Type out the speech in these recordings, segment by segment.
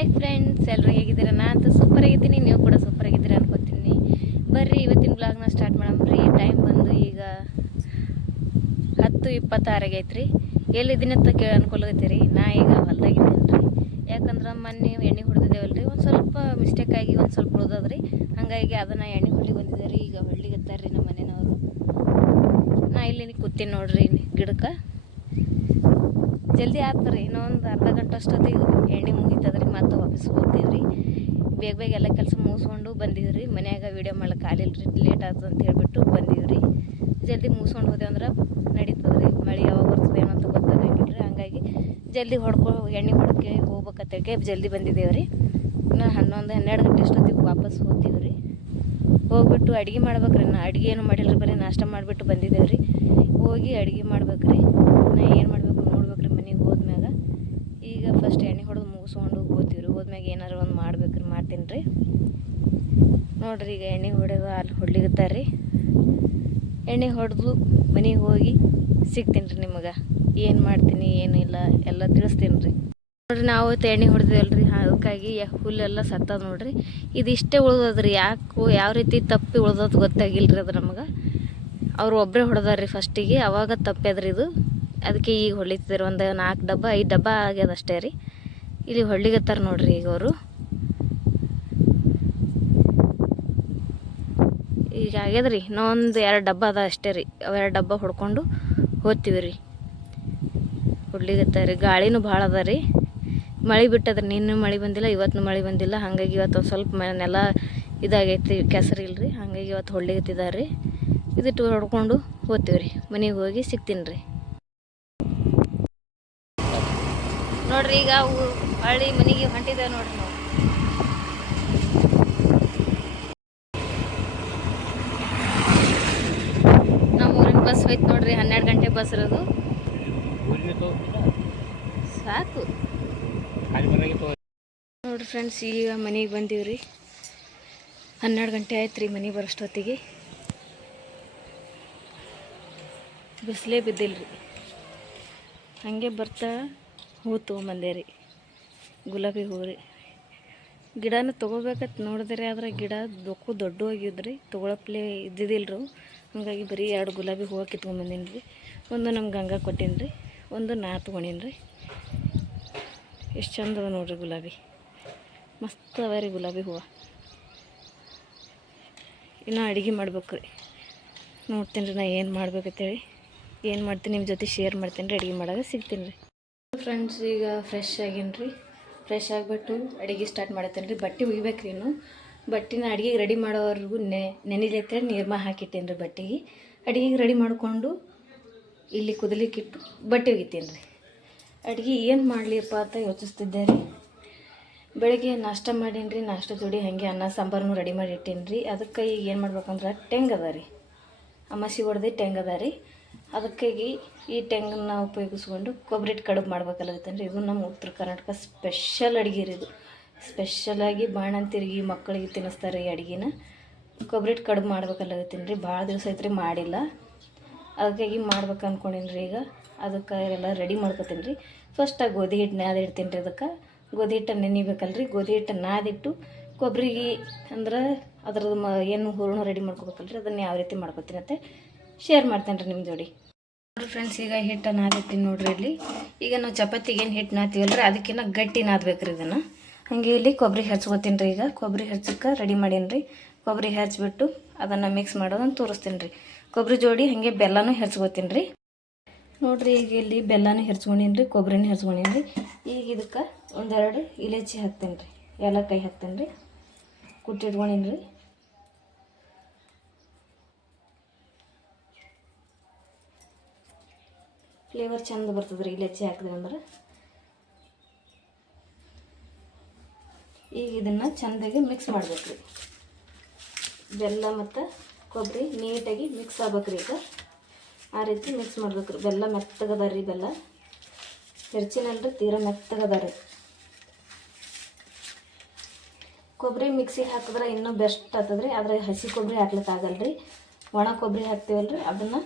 Hi friends ಎಲ್ಲರೂ ಹೇಗಿದ್ದೀರಾ? ನಾನು ಸೂಪರ್ ಆಗಿದ್ದೀನಿ, ನೀವು ಕೂಡ ಸೂಪರ್ ಆಗಿದ್ದೀರಾ ಅನ್ಕೋತೀನಿ. ಬರ್ರಿ, ಇವತ್ತಿನ ಬ್ಲಾಗ್ನ ಸ್ಟಾರ್ಟ್ ಮಾಡಮ್ರಿ ಟೈಮ್ ಬಂದು ಈಗ ಹತ್ತು ಇಪ್ಪತ್ತಾರಾಗೈತ್ರಿ ಎಲ್ಲಿದ್ದೀನಿ ಅಂತ ಕೇಳಿ ಅನ್ಕೊಳಗತ್ತೀರಿ ನಾ ಈಗ ಹೊಲ್ದಾಗಿದ್ದೀನಿ ರೀ ಯಾಕಂದ್ರೆ ಮೊನ್ನೆ ಎಣ್ಣೆ ಹೊಡೆದಿದ್ದೇವಲ್ರಿ. ಒಂದು ಸ್ವಲ್ಪ ಮಿಸ್ಟೇಕ್ ಆಗಿ ಒಂದು ಸ್ವಲ್ಪ ಉಳ್ದದ್ರಿ. ಹಾಗಾಗಿ ಅದನ್ನು ಎಣ್ಣೆ ಹೊಡ್ಲಿಕ್ಕೆ ಬಂದಿದ್ದೆ ರೀ ಈಗ ರೀ ನಮ್ಮ ಮನೆಯವರು ನಾ ಇಲ್ಲಿ ಕೂತೀನಿ ನೋಡ್ರಿ ಗಿಡಕ್ಕೆ. ಜಲ್ದಿ ಆತ್ರಿ ಇನ್ನೊಂದು ಅರ್ಧ ಗಂಟೆ ಅಷ್ಟೊತ್ತಿಗೆ ಎಣ್ಣೆ ಮುಗೀತದ್ರಿ, ಮತ್ತೆ ವಾಪಸ್ ಹೋಗ್ತೀವ್ರಿ. ಬೇಗ ಬೇಗ ಎಲ್ಲ ಕೆಲಸ ಮುಗಿಸ್ಕೊಂಡು ಬಂದೀವ್ರಿ. ಮನ್ಯಾಗ ವೀಡಿಯೋ ಮಾಡ್ಲಿಕ್ಕೆ ರೀ ಲೇಟ್ ಆಯ್ತು ಅಂತ ಹೇಳ್ಬಿಟ್ಟು ಬಂದೀವ್ರಿ. ಜಲ್ದಿ ಮುಗಿಸ್ಕೊಂಡು ಹೋದೆವು ಅಂದ್ರೆ ರೀ ಮಳೆ ಯಾವಾಗ ಬರ್ತದೆ ಏನೋ ಅಂತ ಗೊತ್ತಾಗಂಗಿಲ್ಲ ರೀ ಹಂಗಾಗಿ ಜಲ್ದಿ ಹೊಡ್ಕೊ, ಎಣ್ಣೆ ಹೊಡ್ಕೆ ಹೋಗ್ಬೇಕತ್ತಕ್ಕೆ ಜಲ್ದಿ ಬಂದಿದ್ದೇವ್ರಿ. ಇನ್ನು ಹನ್ನೊಂದು, ಹನ್ನೆರಡು ಗಂಟೆ ಅಷ್ಟೊತ್ತಿಗೆ ವಾಪಸ್ ರೀ ಹೋಗ್ಬಿಟ್ಟು ಅಡುಗೆ ಮಾಡ್ಬೇಕ್ರಿ. ನಾ ಅಡುಗೆ ಏನು ಮಾಡಿಲ್ಲ ರೀ ಬರೀ ನಾಷ್ಟ ಮಾಡಿಬಿಟ್ಟು ಬಂದಿದ್ದೇವ್ರಿ. ಹೋಗಿ ಅಡುಗೆ ಮಾಡ್ಬೇಕ್ರಿ. ನಾ ಏನು ಮಾಡಬೇಕು? ಈಗ ಫಸ್ಟ್ ಎಣ್ಣೆ ಹೊಡೆದು ಮುಗಿಸ್ಕೊಂಡು ಹೋಗ್ತೀವಿ ರೀ ಹೋದ್ಮ್ಯಾಗ ಏನಾರು ಒಂದು ಮಾಡ್ಬೇಕ್ರಿ ಮಾಡ್ತೀನಿ ರೀ ನೋಡ್ರಿ ಈಗ ಎಣ್ಣೆ ಹೊಡೆದು ಅಲ್ಲಿ ಹೊಡ್ಲಿಗತ್ತಾರ ರೀ ಎಣ್ಣೆ ಹೊಡೆದು ಮನೆಗೆ ಹೋಗಿ ಸಿಗ್ತೀನಿ ರೀ ನಿಮಗೆ. ಏನು ಮಾಡ್ತೀನಿ, ಏನು ಇಲ್ಲ, ಎಲ್ಲ ತಿಳಿಸ್ತೀನಿ ರೀ ನೋಡ್ರಿ ನಾವು ಎಣ್ಣೆ ಹೊಡೆದಿವಲ್ರಿ, ಅದಕ್ಕಾಗಿ ಹುಲ್ಲೆಲ್ಲ ಸತ್ತದ ನೋಡ್ರಿ. ಇದಿಷ್ಟೇ ಉಳ್ದದ್ರಿ, ಯಾಕೋ ಯಾವ ರೀತಿ ತಪ್ಪಿ ಉಳ್ದದ ಗೊತ್ತಾಗಿಲ್ರಿ ಅದು ನಮಗೆ. ಅವ್ರು ಒಬ್ಬರೇ ಹೊಡೆದಾರ್ರಿ ಫಸ್ಟಿಗೆ ಅವಾಗ ತಪ್ಪ್ಯದ್ರಿ ಇದು. ಅದಕ್ಕೆ ಈಗ ಹೊಳಿತಿದ್ರು ಒಂದು ನಾಲ್ಕು ಡಬ್ಬ, ಐದು ಡಬ್ಬ ಆಗ್ಯದ ಅಷ್ಟೇ ರೀ. ಇಲ್ಲಿ ಹೊಳ್ಳಿಗತ್ತಾರ ನೋಡ್ರಿ ಈಗ ಅವರು. ಈಗ ಆಗ್ಯದ್ರಿ ಇನ್ನೊಂದು ಎರಡು ಡಬ್ಬ ಅದ ಅಷ್ಟೇ ರೀ. ಎರಡು ಡಬ್ಬ ಹೊಡ್ಕೊಂಡು ಹೋಗ್ತೀವಿ ರೀ. ಹೊಡ್ಲಿಗತ್ತಾರ ಗಾಳಿನೂ ಭಾಳ ಅದ ರೀ. ಮಳೆ ಬಿಟ್ಟದ್ರಿ ನಿನ್ನೆ ಮಳೆ ಬಂದಿಲ್ಲ ಇವತ್ತು ಮಳೆ ಬಂದಿಲ್ಲ. ಹಾಗಾಗಿ ಇವತ್ತು ಒಂದು ಸ್ವಲ್ಪ ನೆಲ ಇದಾಗೈತಿ, ಕೆಸರು ಇಲ್ರಿ. ಹಾಗಾಗಿ ಇವತ್ತು ಹೊಳ್ಳಿಗತ್ತಿದ್ದಾರೆ ರೀ. ಇದಿಟ್ಟು ಹೊಡ್ಕೊಂಡು ಹೋಗ್ತೀವಿ ರೀ. ಮನೆಗೆ ಹೋಗಿ ಸಿಗ್ತೀನಿ ರೀ. ನೋಡ್ರಿ ಈಗ ಹಳ್ಳಿ ಮನೆಗೆ ಹೊಂಟಿದ್ದೇವೆ ನೋಡ್ರಿ ನಾವು. ನಮ್ಮ ಊರಿನ ಬಸ್ ಹೋಯ್ತು ನೋಡ್ರಿ, ಹನ್ನೆರಡು ಗಂಟೆ ಬಸ್ ಇರೋದು. ಸಾಕು. ನೋಡ್ರಿ ಫ್ರೆಂಡ್ಸ್ ಈಗ ಮನೆಗೆ ಬಂದೀವಿ ರೀ ಹನ್ನೆರಡು ಗಂಟೆ ಆಯ್ತು ರೀ ಮನೆಗೆ ಬರೋಷ್ಟೊತ್ತಿಗೆ. ಬಿಸಿಲೇ ಬಿದ್ದಿಲ್ಲ ರೀ ಹಾಗೆ ಬರ್ತಾ ಹೂ ತೊಗೊಂಬಂದೆ ರೀ ಗುಲಾಬಿ ಹೂ ರೀ ಗಿಡನೂ ತೊಗೋಬೇಕಂತ ನೋಡಿದ್ರೆ, ಆದ್ರೆ ಗಿಡ ದೊಕ್ಕು ದೊಡ್ಡ ರೀ ತೊಗೊಳಪ್ಲೆ ಇದ್ದಿದ್ದಿಲ್ಲ ರೀ ಹಾಗಾಗಿ ಬರೀ ಎರಡು ಗುಲಾಬಿ ಹೂವು ಕಿತ್ಕೊಂಬಂದೀನಿ ರೀ ಒಂದು ನಮ್ಮ ಗಂಗಾ ಕೊಟ್ಟೀನಿ ರೀ ಒಂದು ನಾ ತೊಗೊಂಡೀನಿ ರೀ ಎಷ್ಟು ಚಂದ ನೋಡ್ರಿ ಗುಲಾಬಿ. ಮಸ್ತ್ ಅವ ರೀ ಗುಲಾಬಿ ಹೂವು. ಇನ್ನು ಅಡುಗೆ ಮಾಡ್ಬೇಕು ರೀ ನೋಡ್ತೀನಿ ರೀ ನಾ ಏನು ಮಾಡ್ಬೇಕಂತೇಳಿ. ಏನು ಮಾಡ್ತೀನಿ ನಿಮ್ಮ ಜೊತೆ ಶೇರ್ ಮಾಡ್ತೀನಿ ರೀ ಅಡುಗೆ ಮಾಡಾಗ ಸಿಗ್ತೀನಿ ರೀ ಫ್ರೆಂಡ್ಸ್ ಈಗ ಫ್ರೆಶ್ ಆಗೀನಿ ರೀ ಫ್ರೆಶ್ ಆಗಿಬಿಟ್ಟು ಅಡುಗೆ ಸ್ಟಾರ್ಟ್ ಮಾಡತ್ತೇನೆ ರೀ ಬಟ್ಟೆ ಒಗಿಬೇಕು ರೀ ಇನ್ನು. ಬಟ್ಟೆನ ಅಡುಗೆಗೆ ರೆಡಿ ಮಾಡೋವರೆಗೂ ನೆ ನೆನಿಲೈತೆ ನೀರ್ಮ ಹಾಕಿಟ್ಟೇನಿ ರೀ ಬಟ್ಟೆಗೆ. ಅಡುಗೆಗೆ ರೆಡಿ ಮಾಡಿಕೊಂಡು ಇಲ್ಲಿ ಕುದಲಿಕ್ಕಿಟ್ಟು ಬಟ್ಟೆ ಒಗಿತೀನಿ ರೀ ಅಡುಗೆ ಏನು ಮಾಡಲಿಪ್ಪ ಅಂತ ಯೋಚಿಸ್ತಿದ್ದೆ ರೀ ಬೆಳಗ್ಗೆ ನಾಷ್ಟ ಮಾಡೀನಿ ರೀ ನಾಷ್ಟ ಜೋಡಿ ಹಾಗೆ ಅನ್ನ ಸಾಂಬಾರನ್ನು ರೆಡಿ ಮಾಡಿ ಇಟ್ಟೀನಿ ರೀ ಅದಕ್ಕೆ ಈಗ ಏನು ಮಾಡ್ಬೇಕಂದ್ರೆ ಟೆಂಗ್ ಅದ ರೀ. ಅಮಾಸಿ ಹೊಡೆದು ಟೆಂಗ್ ಅದ ರೀ. ಅದಕ್ಕಾಗಿ ಈ ಟೆಂಗನ್ನ ಉಪಯೋಗಿಸ್ಕೊಂಡು ಕೊಬ್ಬರಿ ಹಿಟ್ಟು ಕಡುಬು ಮಾಡ್ಬೇಕಲ್ಲಾಗತ್ತೆ ರೀ ಇದು ನಮ್ಮ ಉತ್ತರ ಕರ್ನಾಟಕ ಸ್ಪೆಷಲ್ ಅಡುಗೆ ರೀ ಇದು ಸ್ಪೆಷಲಾಗಿ ಬಾಣಂತಿರಿಗೆ ಮಕ್ಕಳಿಗೆ ತಿನ್ನಿಸ್ತಾರೆ ಈ ಅಡುಗೆನ. ಕೊಬ್ಬರಿ ಹಿಟ್ಟು ಕಡುಬು ಮಾಡ್ಬೇಕಲ್ಲಾಗತ್ತೀನಿ ರೀ ಭಾಳ ದಿವಸ ಐತ್ರಿ ಮಾಡಿಲ್ಲ. ಅದಕ್ಕಾಗಿ ಮಾಡ್ಬೇಕು ಅಂದ್ಕೊಂಡಿನಿ ರೀ ಈಗ. ಅದಕ್ಕೆ ಎಲ್ಲ ರೆಡಿ ಮಾಡ್ಕೊತೀನಿ ರೀ. ಫಸ್ಟ್ ಆ ಗೋಧಿ ಹಿಟ್ಟು ನಾದಿಡ್ತೀನಿ ರೀ ಅದಕ್ಕೆ. ಗೋಧಿ ಹಿಟ್ಟನ್ನು ನೆನಿಬೇಕಲ್ಲ ರೀ. ಗೋಧಿ ಹಿಟ್ಟನ್ನು ನಾದಿಟ್ಟು ಕೊಬ್ಬರಿಗೆ ಅಂದ್ರೆ ಅದ್ರದ್ದು ಮ ಏನು ಹೂರಣ ರೆಡಿ ಮಾಡ್ಕೋಬೇಕಲ್ರಿ ಅದನ್ನು ಯಾವ ರೀತಿ ಮಾಡ್ಕೊತೀನಿ ಅಂತ. ಶೇರ್ ಮಾಡ್ತೇನೆ ರೀ ನಿಮ್ಮ ಜೋಡಿ. ನೋಡಿರಿ ಫ್ರೆಂಡ್ಸ್ ಈಗ ಹಿಟ್ಟು ನಾದಿರ್ತೀನಿ ನೋಡ್ರಿ ಇಲ್ಲಿ ಈಗ ನಾವು ಚಪಾತಿಗೆ ಏನು ಹಿಟ್ಟು ನಾದ್ತೀವಲ್ರಿ? ಅದಕ್ಕಿಂತ ಗಟ್ಟಿ ನಾದ್ಬೇಕು ರೀ ಇದನ್ನು. ಹಾಗೆ ಇಲ್ಲಿ ಕೊಬ್ಬರಿ ಹೆಚ್ಕೊತೀನಿ ರೀ ಈಗ. ಕೊಬ್ಬರಿ ಹಚ್ಚಕ್ಕೆ ರೆಡಿ ಮಾಡೀನಿ ರೀ. ಕೊಬ್ಬರಿ ಹೆಚ್ಚಿಬಿಟ್ಟು ಅದನ್ನು ಮಿಕ್ಸ್ ಮಾಡೋದನ್ನು ತೋರಿಸ್ತೀನಿ ರೀ. ಕೊಬ್ಬರಿ ಜೋಡಿ ಹಾಗೆ ಬೆಲ್ಲನೂ ಹೆಚ್ಕೋತೀನಿ ರೀ. ನೋಡಿರಿ ಈಗ ಇಲ್ಲಿ ಬೆಲ್ಲನೂ ಹೆರ್ಚ್ಕೊಂಡೀನಿ ರೀ ಕೊಬ್ಬರಿನೂ ಹೆರ್ಚ್ಕೊಂಡೀನಿ ರೀ. ಈಗ ಇದಕ್ಕೆ ಒಂದೆರಡು ಇಲೈಚಿ ಹಾಕ್ತೀನಿ ರೀ. ಏಲಕ್ಕಾಯಿ ಹಾಕ್ತೀನಿ ರೀ. ಕುಟ್ಟಿಟ್ಕೊಂಡೀನಿ ರೀ. ಫ್ಲೇವರ್ ಚಂದ ಬರ್ತದೆ ರೀ ಇಲೈಚಿ ಹಾಕಿದ್ರೆ ಅಂದ್ರೆ. ಈಗ ಇದನ್ನು ಚೆಂದಾಗಿ ಮಿಕ್ಸ್ ಮಾಡ್ಬೇಕು ರೀ ಬೆಲ್ಲ ಮತ್ತು ಕೊಬ್ಬರಿ ನೀಟಾಗಿ ಮಿಕ್ಸ್ ಆಗ್ಬೇಕು ರೀ ಈಗ. ಆ ರೀತಿ ಮಿಕ್ಸ್ ಮಾಡ್ಬೇಕು ರೀ ಬೆಲ್ಲ ಮೆತ್ತಗದ ರೀ ಬೆಲ್ಲ. ಹೆರ್ಚಿನಲ್ರಿ ತೀರ ಮೆತ್ತಗದ ರೀ ಕೊಬ್ಬರಿ ಮಿಕ್ಸಿಗೆ ಹಾಕಿದ್ರೆ ಇನ್ನೂ ಬೆಸ್ಟ್ ಆಗ್ತದ್ರಿ. ಆದರೆ ಹಸಿ ಕೊಬ್ಬರಿ ಹಾಕ್ಲಿಕ್ಕೆ ಆಗಲ್ಲ ರೀ ಒಣ ಕೊಬ್ಬರಿ ಹಾಕ್ತೀವಲ್ಲ ರೀ ಅದನ್ನು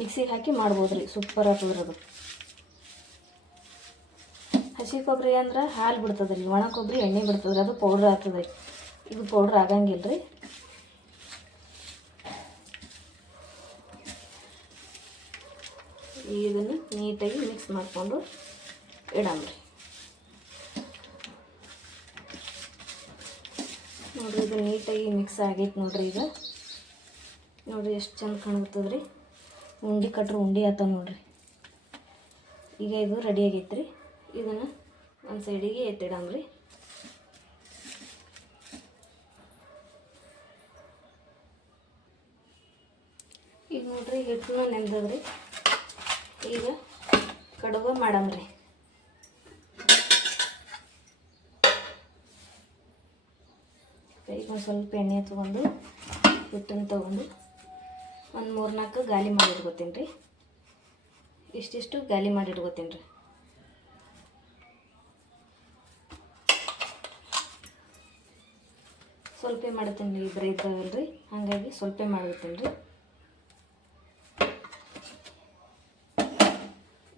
ಮಿಕ್ಸಿಗೆ ಹಾಕಿ ಮಾಡ್ಬೋದು ರೀ ಸೂಪರ್ ಆಗ್ತದೆ ರೀ ಅದು ಹಸಿ ಕೊಬ್ಬರಿ ಅಂದ್ರೆ ಹಾಲು ಬಿಡ್ತದೆ ರೀ ಒಣ ಕೊಬ್ಬರಿ, ಎಣ್ಣೆ ಬಿಡ್ತದೆ ಅದು ಪೌಡ್ರ್ ಆಗ್ತದೆ ಇದು ಪೌಡ್ರ್ ಆಗಂಗಿಲ್ಲ ರೀ ಇದನ್ನು ನೀಟಾಗಿ ಮಿಕ್ಸ್ ಮಾಡಿಕೊಂಡು ಇಡಮ್ರಿ ನೋಡ್ರಿ, ಇದು ನೀಟಾಗಿ ಮಿಕ್ಸ್ ಆಗೈತೆ ನೋಡ್ರಿ ಈಗ. ನೋಡ್ರಿ, ಎಷ್ಟು ಚೆಂದ ಕಾಣುತ್ತದೆ ರೀ ಉಂಡೆ ಕಟ್ರೆ ಉಂಡೆ ಆತ ನೋಡ್ರಿ. ಈಗ ಇದು ರೆಡಿ ಆಗೈತೆ ರೀ ಇದನ್ನು ಒಂದು ಸೈಡಿಗೆ ಎತ್ತಿಡಮ್ರಿ ಈಗ ನೋಡ್ರಿ ಹಿಟ್ಟು ನೆಂದದ್ರಿ ಈಗ ಕಡುಬು ಮಾಡಮ್ರಿ ಈಗ ಒಂದು ಸ್ವಲ್ಪ ಎಣ್ಣೆ ತೊಗೊಂಡು, ಹಿಟ್ಟನ್ನು ತೊಗೊಂಡು ಒಂದು ಮೂರು ನಾಲ್ಕು ಗಾಲಿ ಮಾಡಿ ಇಟ್ಕೋತೀನಿ ರೀ. ಇಷ್ಟಿಷ್ಟು ಗಾಲಿ ಮಾಡಿ ಇಟ್ಕೋತೀನಿ ರೀ. ಸ್ವಲ್ಪ ಮಾಡ್ತೀನಿ ರೀ ಇಬ್ಬರು ಇದ್ದಾವಲ್ಲ ರೀ. ಹಾಗಾಗಿ ಸ್ವಲ್ಪ ಮಾಡಿರ್ತೀನಿ ರೀ.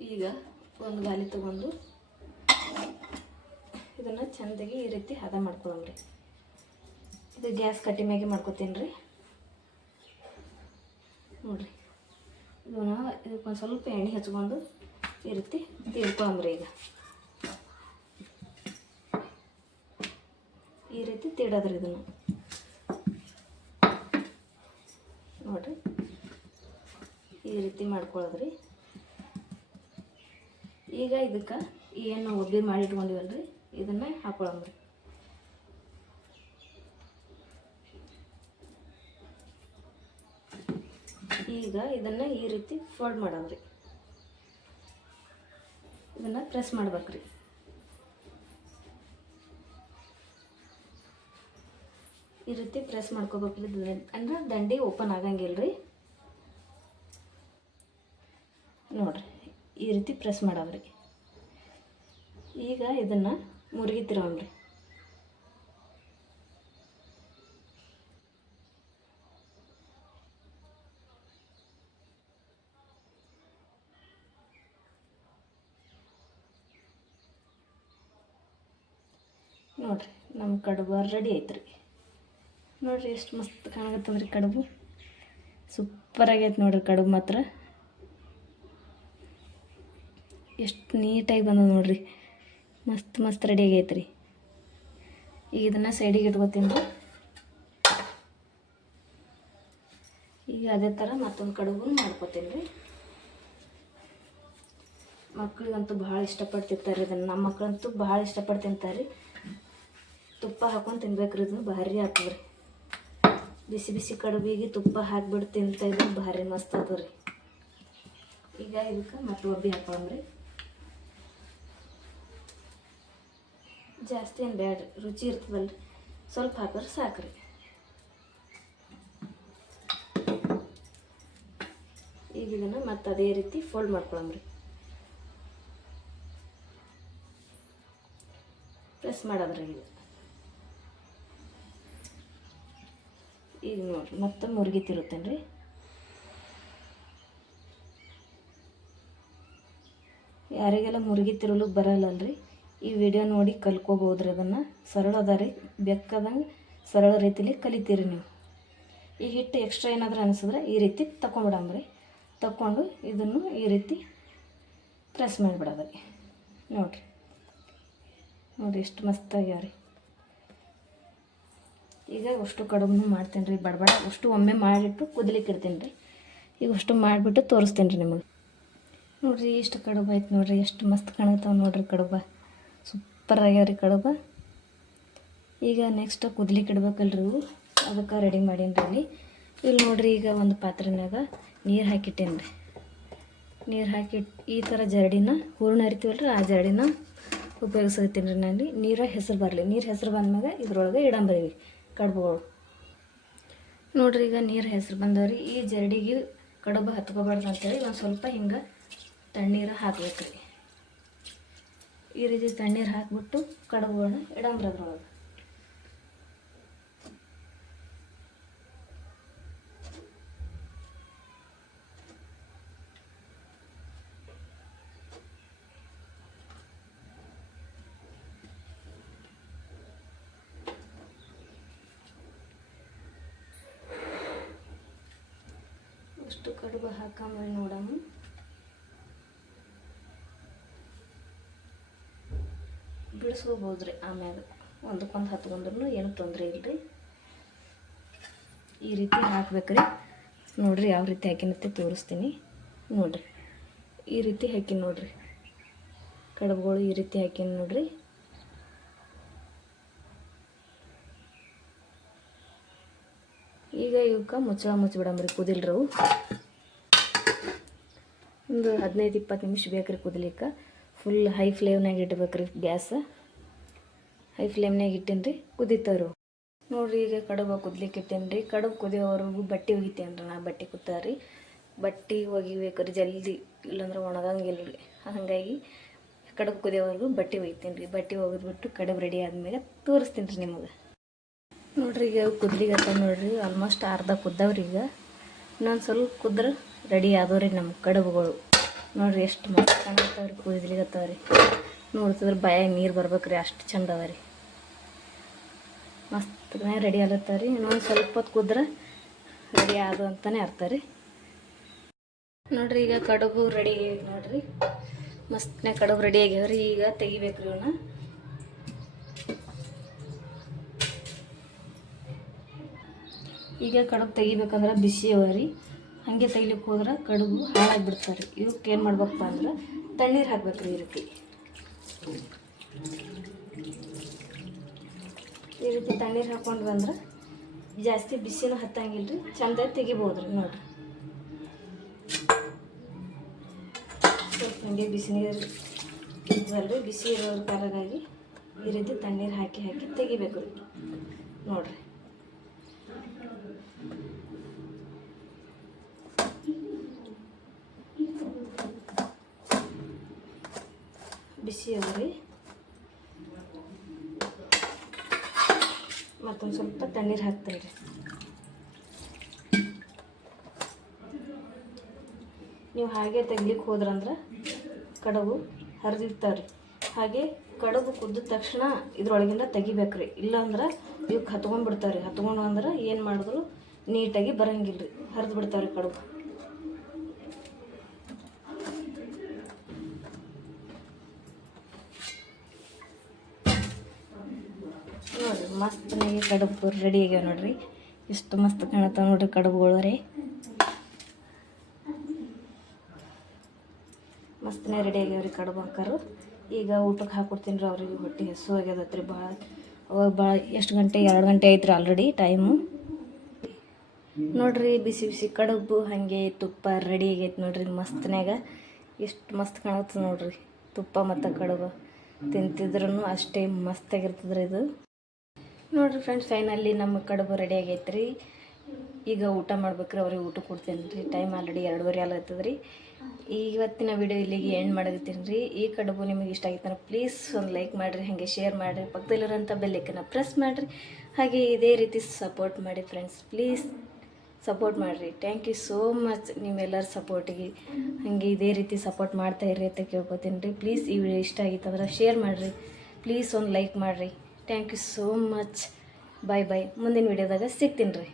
ಈಗ ಒಂದು ಗಾಲಿ ತಗೊಂಡು ಇದನ್ನು ಚೆಂದಾಗಿ ಈ ರೀತಿ ಹದ ಮಾಡ್ಕೊಳ್ಳೋಣ್ರಿ ಇದು ಗ್ಯಾಸ್ ಕಟ್ಟಿ ಮ್ಯಾಗೆ ಮಾಡ್ಕೊತೀನಿ ರೀ. ನೋಡಿರಿ. ಇದಕ್ಕೆ ಒಂದು ಸ್ವಲ್ಪ ಎಣ್ಣೆ ಹಚ್ಕೊಂಡು ಈ ರೀತಿ ತಿಳ್ಕೊಂಬ್ರಿ ಈಗ. ಈ ರೀತಿ ತಿಡೋದ್ರಿ ಇದನ್ನು. ನೋಡಿರಿ. ಈ ರೀತಿ ಮಾಡ್ಕೊಳ್ಳೋದ್ರಿ ಈಗ ಇದಕ್ಕೆ ಏನು ಒಬ್ಬಿ ಮಾಡಿ ಇದನ್ನೇ ಹಾಕೊಳ್ಳೋಮ್ರಿ ಈಗ ಇದನ್ನು ಈ ರೀತಿ ಫೋಲ್ಡ್ ರೀ ಇದನ್ನು ಪ್ರೆಸ್ ಮಾಡ್ಬೇಕ್ರಿ. ಈ ರೀತಿ ಪ್ರೆಸ್ ಮಾಡ್ಕೋಬೇಕ್ರಿ. ಅಂದ್ರೆ ದಂಡಿ ಓಪನ್ ಆಗಂಗಿಲ್ಲ ರೀ ನೋಡ್ರಿ, ಈ ರೀತಿ ಪ್ರೆಸ್ ಮಾಡವ್ರಿ ಈಗ ಇದನ್ನು ಮುರುಗಿ ನೋಡ್ರಿ ನಮ್ಮ ಕಡುಬು ರೆಡಿ ಐತ್ರಿ. ನೋಡಿರಿ ಎಷ್ಟು ಮಸ್ತ್ ಕಾಣಕತ್ತದ್ರಿ ಕಡುಬು. ಸೂಪರ್ ನೋಡಿರಿ ಕಡುಬು ಮಾತ್ರ. ಎಷ್ಟು ನೀಟಾಗಿ ಬಂದದ ನೋಡಿರಿ. ಮಸ್ತ್ ಮಸ್ತ್ ರೆಡಿ ಆಗೈತೆ ರೀ ಈಗ ಇದನ್ನು ಸೈಡಿಗೆ ಇಟ್ಕೋತೀನಿ ರೀ. ಈಗ ಅದೇ ಥರ ಮತ್ತೊಂದು ಕಡುಬು ಮಾಡ್ಕೋತೀನಿ ರೀ. ಮಕ್ಳಿಗಂತೂ ಭಾಳ ಇಷ್ಟಪಟ್ಟು ತಿಂತಾರೆ ಇದನ್ನು. ನಮ್ಮ ಮಕ್ಕಳಂತೂ ಭಾಳ ಇಷ್ಟಪಟ್ಟು ತಿಂತಾರೆ ತುಪ್ಪ ಹಾಕೊಂಡು ತಿನ್ಬೇಕ್ರಿ ಇದನ್ನು, ಭಾರಿ ಆಗ್ತದೆ ರೀ ಬಿಸಿ ಬಿಸಿ ಕಡುಬಿಗೆ ತುಪ್ಪ ಹಾಕ್ಬಿಟ್ಟು ತಿಂತಾ ಇದ್ರೆ ಭಾರಿ ಮಸ್ತ್ ಆಗ್ತದೆ ರೀ ಈಗ ಇದಕ್ಕೆ ಮತ್ತೆ ಒಬ್ಬಿ ಹಾಕೊಂಡ್ರಿ. ಜಾಸ್ತಿ ಏನು ಬೇಡ್ರಿ ರುಚಿ ಇರ್ತದಲ್ರಿ. ಸ್ವಲ್ಪ ಹಾಕಿದ್ರೆ ಸಾಕ್ರಿ. ಈಗ ಇದನ್ನು ಮತ್ತೆ ಅದೇ ರೀತಿ ಫೋಲ್ಡ್ ಮಾಡ್ಕೊಳಮ್ರಿ. ಪ್ರೆಸ್ ಮಾಡೋದ್ರಿ ಇದು. ಈಗ ನೋಡಿರಿ ಮತ್ತೆ ಮುರುಗಿತಿರುತ್ತೇನೆ ರೀ ಯಾರಿಗೆಲ್ಲ ಮುರುಗಿತಿರಲು ಬರಲ್ಲಲ್ರಿ, ಈ ವಿಡಿಯೋ ನೋಡಿ ಕಲ್ಕೋಬೋದ್ರಿ ಅದನ್ನು. ಸರಳ ಅದ ರೀ, ಬೆಕ್ಕದಂಗೆ ಸರಳ ರೀತಿಲಿ ಕಲಿತೀರಿ ನೀವು. ಈ ಹಿಟ್ಟು ಎಕ್ಸ್ಟ್ರಾ ಏನಾದರೂ ಅನಿಸಿದ್ರೆ ಈ ರೀತಿ ತಗೊಂಬಿಡಂಬ್ರಿ ತಗೊಂಡು ಇದನ್ನು ಈ ರೀತಿ ಪ್ರೆಸ್ ಮಾಡಿಬಿಡೋದ್ರಿ. ನೋಡಿರಿ. ನೋಡಿರಿ ನೋಡಿ, ಎಷ್ಟು ಮಸ್ತ್ ಆಗ್ಯಾವ ರೀ ಈಗ ಅಷ್ಟು ಕಡುಬು ಮಾಡ್ತೀನಿ ರೀ ಬಡಬಡ ಅಷ್ಟು ಒಮ್ಮೆ ಮಾಡಿಟ್ಟು ಕುದಲಿಕ್ಕೆ ಇಡ್ತೀನಿ ರೀ. ಈಗ ಅಷ್ಟು ಮಾಡಿಬಿಟ್ಟು ತೋರಿಸ್ತೀನಿ ರೀ ನಿಮಗೆ. ನೋಡಿರಿ, ಇಷ್ಟು ಕಡುಬು ಆಯ್ತು ನೋಡಿರಿ, ಎಷ್ಟು ಮಸ್ತ್ ಕಾಣತ್ತಾವ ನೋಡಿರಿ ಕಡುಬ. ಸೂಪರ್ ಆಗ್ಯಾವ ರೀ ಕಡುಬ. ಈಗ ನೆಕ್ಸ್ಟ್ ಕುದಲಿಕ್ಕೆ ಇಡ್ಬೇಕಲ್ರಿ ಅದಕ್ಕೆ ರೆಡಿ ಮಾಡೀನಿ ರೀ ಇಲ್ಲಿ. ನೋಡಿರಿ, ಈಗ ಒಂದು ಪಾತ್ರೆನಾಗ ನೀರು ಹಾಕಿಟ್ಟೇನಿ ರೀ. ನೀರು ಹಾಕಿಟ್ಟು ಈ ಥರ ಜರಡಿನ ಹೂರ್ಣ ಹರಿತೀವಲ್ರಿ, ಆ ಜರಡಿನ ಉಪಯೋಗಿಸ್ತೀನಿ ರೀ ನಾನು ನೀರ ಹೆಸರು ಬರಲಿ. ನೀರು ಹೆಸರು ಬಂದ್ಮ್ಯಾಗ ಇದ್ರೊಳಗೆ ಇಡಂಬರೀವಿ ಕಡುಬುಗಳು ನೋಡ್ರಿ ಈಗ ನೀರು ಹೆಸರು ಬಂದವ್ರಿ. ಈ ಜರಡಿಗೆ ಕಡುಬು ಹತ್ಕೋಬಾರ್ದು ಅಂತೇಳಿ ಒಂದು ಸ್ವಲ್ಪ ಹಿಂಗೆ ತಣ್ಣೀರು ಹಾಕ್ಬೇಕು ರೀ ಈ ರೀತಿ ತಣ್ಣೀರು ಹಾಕಿಬಿಟ್ಟು ಕಡುಬುಗಳನ್ನ ಇಡಂಬ್ರಿ ಅದ್ರೊಳಗೆ ಫಸ್ಟು ಕಡುಬು ಹಾಕಂಬ ನೋಡಮ್ಮ. ಬಿಡಿಸ್ಕೋಬೋದ್ರಿ ಆಮ್ಯಾಗ. ಒಂದಕ್ಕೊಂದು ಹತ್ಕೊಂಡ್ರು ಏನು ತೊಂದರೆ ಇಲ್ಲರಿ ಈ ರೀತಿ ಹಾಕ್ಬೇಕ್ರಿ. ನೋಡಿರಿ ಯಾವ ರೀತಿ ಹಾಕಿನತ್ತೆ ತೋರಿಸ್ತೀನಿ. ನೋಡಿರಿ. ಈ ರೀತಿ ಹಾಕಿ ನೋಡಿರಿ. ಕಡುಬುಗಳು ಈ ರೀತಿ ಹಾಕಿನಿ ನೋಡ್ರಿ. ಈಗ ಇವಕ್ಕೆ ಮುಚ್ಚಳ ಮುಚ್ಚಿಬಿಡಂಬ್ರಿ ಕುದಿಲ್ರವು ಒಂದು ಹದಿನೈದು ಇಪ್ಪತ್ತು ನಿಮಿಷ ಬೇಕ್ರಿ ಕುದಿಲಿಕ್ಕೆ. ಫುಲ್ ಹೈ ಫ್ಲೇಮ್ನಾಗ ರೀ ಗ್ಯಾಸ್. ಹೈ ಫ್ಲೇಮ್ನಾಗ ಇಟ್ಟೇನಿ ರೀ ಕುದಿತಾರು ನೋಡ್ರಿ ಈಗ ಕಡುಬು ಕುದಲಿಕ್ಕೆ ಇಟ್ಟೇನಿ ರೀ ಕಡುಬು ಕುದಿಯೋವರೆಗೂ ಬಟ್ಟೆ ಒಗಿತೇನೆ ರೀ ನಾ ಬಟ್ಟೆ ಕುತ್ತಾರಿ. ಬಟ್ಟೆ ಒಗಿಬೇಕ್ರಿ ಜಲ್ದಿ, ಇಲ್ಲಾಂದ್ರೆ ಒಣಗಂಗಿಲ್ಲ ರೀ ಹಾಗಾಗಿ ಕಡುಬು ಕುದಿಯೋವರೆಗೂ ಬಟ್ಟೆ ಒಗಿತೀನಿ ರೀ ಬಟ್ಟೆ ಒಗೆದ್ಬಿಟ್ಟು ಕಡುಬು ರೆಡಿ ಆದಮೇಲೆ ತೋರಿಸ್ತೀನಿ ರೀ ನಿಮಗೆ. ನೋಡ್ರಿ ಈಗ ಕುದ್ಲಿಗತ್ತ ನೋಡ್ರಿ ಆಲ್ಮೋಸ್ಟ್ ಅರ್ಧ ಕುದ್ದವ್ರಿ ಈಗ. ಇನ್ನೊಂದು ಸ್ವಲ್ಪ ಕುದ್ರೆ ರೆಡಿ ಆದವ್ರಿ ನಮ್ಮ ಕಡುಬುಗಳು. ನೋಡ್ರಿ ಎಷ್ಟು ಮಸ್ತ್ ಕಾಣತ್ತಾವ್ರಿ ಕುದ್ಲಿಗತ್ತಾವ್ರಿ. ನೋಡ್ತಿದ್ರೆ ಬಾಯಾಗ ನೀರು ಬರ್ಬೇಕ್ರಿ, ಅಷ್ಟು ಚಂದ ಅವರಿ ರೀ ಮಸ್ತನೇ ರೆಡಿ ಆಗತ್ತವ್ರಿ. ಇನ್ನೊಂದು ಸ್ವಲ್ಪ ಹೊತ್ತು ಕುದ್ರೆ ರೆಡಿ ಆದು ಅಂತಲೇ ಅರ್ಥ ರೀ. ನೋಡ್ರಿ ಈಗ ಕಡುಬು ರೆಡಿ ಆಗೈತೆ ನೋಡ್ರಿ. ಮಸ್ತ್ನೇ ಕಡುಬು ರೆಡಿ ಆಗ್ಯಾವ್ರಿ. ಈಗ ತೆಗಿಬೇಕ್ರಿ ಇವನ್ನ ಈಗ ಕಡುಬು ತೆಗಿಬೇಕಂದ್ರೆ ಬಿಸಿ ಅವ ರೀ ಹಾಗೆ ತೆಗಿಲಿಕ್ಕೆ ಹೋದ್ರೆ ಕಡುಬು ಹಾಳಾಗಿ ಬಿಡ್ತಾರೆ ಇವಕ್ಕೆ ಏನು ಮಾಡ್ಬೇಕಪ್ಪ ಅಂದ್ರೆ ತಣ್ಣೀರು ಹಾಕ್ಬೇಕು ರೀ ಈ ರೀತಿ. ಈ ರೀತಿ ತಣ್ಣೀರು ಹಾಕ್ಕೊಂಡು ಬಂದ್ರೆ ಜಾಸ್ತಿ ಬಿಸಿನೂ ಹತ್ತಂಗಿಲ್ಲ ರೀ ಚಂದ ತೆಗಿಬೋದು ರೀ ನೋಡಿರಿ. ಸ್ವಲ್ಪ ಹಂಗೆ ಬಿಸಿನೀರು ಬಿಸಿ ಇರೋ ಕಾರಣವಾಗಿ ಈ ರೀತಿ ತಣ್ಣೀರು ಹಾಕಿ ಹಾಕಿ ತೆಗಿಬೇಕು ರೀ ನೋಡಿರಿ. ಬಿಸಿ ಅದರಿ ಮತ್ತೊಂದು ಸ್ವಲ್ಪ ತಣ್ಣೀರು ಹಾಕ್ತಾಯಿರಿ ನೀವು ಹಾಗೆ ತೆಗ್ಲಿಕ್ಕೆ ಹೋದ್ರಂದ್ರೆ ಕಡುಬು ಹರಿದಿರ್ತಾವ್ರಿ ಹಾಗೆ ಕಡುಬು ಕುದ್ದ ತಕ್ಷಣ ಇದ್ರೊಳಗಿಂದ ತೆಗಿಬೇಕ್ರಿ. ಇಲ್ಲಾಂದ್ರೆ ಇವಕ್ಕೆ ಹತ್ಕೊಂಡ್ಬಿಡ್ತಾವ್ರಿ ಹತ್ಕೊಂಡು ಅಂದ್ರೆ ಏನು ಮಾಡಿದ್ರು ನೀಟಾಗಿ ಬರಂಗಿಲ್ಲ ರೀ ಹರಿದು ಬಿಡ್ತಾವ್ರಿ ಕಡುಬು ನೋಡ್ರಿ ಮಸ್ತನಾಗಿ ಕಡುಬು ರೆಡಿ ಆಗ್ಯಾವ ನೋಡ್ರಿ. ಎಷ್ಟು ಮಸ್ತ್ ಕಾಣತ್ತ ನೋಡ್ರಿ ಕಡುಬುಗಳು. ರೀ ಮಸ್ತನೇ ರೆಡಿ ಆಗ್ಯಾವ ರೀ ಕಡುಬು ಹಾಕಾರು. ಈಗ ಊಟಕ್ಕೆ ಹಾಕ್ಕೊಡ್ತೀನಿ ರೀ ಅವ್ರಿಗೆ ಹೊಟ್ಟೆ ಹಸು ಆಗ್ಯದತ್ರಿ ಭಾಳ. ಅವಾಗ ಭಾಳ ಎಷ್ಟು ಗಂಟೆ, ಎರಡು ಗಂಟೆ ಐತ್ರಿ ಆಲ್ರೆಡಿ ಟೈಮು ನೋಡ್ರಿ ಬಿಸಿ ಬಿಸಿ ಕಡುಬು, ಹಾಗೆ ತುಪ್ಪ ರೆಡಿ ಆಗೈತೆ ನೋಡ್ರಿ ಮಸ್ತನ್ಯಾಗ ಎಷ್ಟು ಮಸ್ತ್ ಕಾಣತ್ತೆ ನೋಡ್ರಿ ತುಪ್ಪ ಮತ್ತು ಕಡುಬು. ತಿಂತಿದ್ರೂ ಅಷ್ಟೇ ಮಸ್ತಾಗಿರ್ತದ್ರಿ ಇದು. ನೋಡ್ರಿ ಫ್ರೆಂಡ್ಸ್ ಫೈನಲ್ಲಿ ನಮ್ಮ ಕಡುಬು ರೆಡಿ ಆಗೈತೆ ರೀ ಈಗ ಊಟ ಮಾಡ್ಬೇಕ್ರಿ, ಅವ್ರಿಗೆ ಊಟ ಕೊಡ್ತೇನೆ ರೀ ಟೈಮ್ ಆಲ್ರೆಡಿ ಎರಡುವರೆ ಆಗ್ಲತ್ತದ ರೀ ಇವತ್ತಿನ ವಿಡಿಯೋ ಇಲ್ಲಿಗೆ ಎಂಡ್ ಮಾಡಿರ್ತೀನಿ ರೀ. ಈ ಕಡುಬು ನಿಮಗೆ ಇಷ್ಟ ಆಗಿತ್ತಂದ್ರೆ ಪ್ಲೀಸ್ ಒಂದು ಲೈಕ್ ಮಾಡಿರಿ, ಹಾಗೆ ಶೇರ್ ಮಾಡಿರಿ. ಪಕ್ಕದಲ್ಲಿರೋಂಥ ಬೆಲ್ಲೈಕನ್ನ ಪ್ರೆಸ್ ಮಾಡಿರಿ. ಹಾಗೆ ಇದೇ ರೀತಿ ಸಪೋರ್ಟ್ ಮಾಡಿ ಫ್ರೆಂಡ್ಸ್ ಪ್ಲೀಸ್ ಸಪೋರ್ಟ್ ಮಾಡಿರಿ. ಥ್ಯಾಂಕ್ ಯು ಸೋ ಮಚ್ ನಿಮ್ಮೆಲ್ಲರ ಸಪೋರ್ಟಿಗೆ ಹಾಗೆ ಇದೇ ರೀತಿ ಸಪೋರ್ಟ್ ಮಾಡ್ತಾ ಇರ್ರಿ ಅಂತ ಕೇಳ್ಕೊತೀನಿ ರೀ. ಪ್ಲೀಸ್ ಈ ವಿಡಿಯೋ ಇಷ್ಟ ಆಗಿತ್ತಂದ್ರೆ ಶೇರ್ ಮಾಡಿರಿ. ಪ್ಲೀಸ್ ಒಂದು ಲೈಕ್ ಮಾಡಿರಿ. Thank you so much bye bye ಮುಂದಿನ ವಿಡಿಯೋದಾಗ ಸಿಗ್ತೀನಿ ರೀ.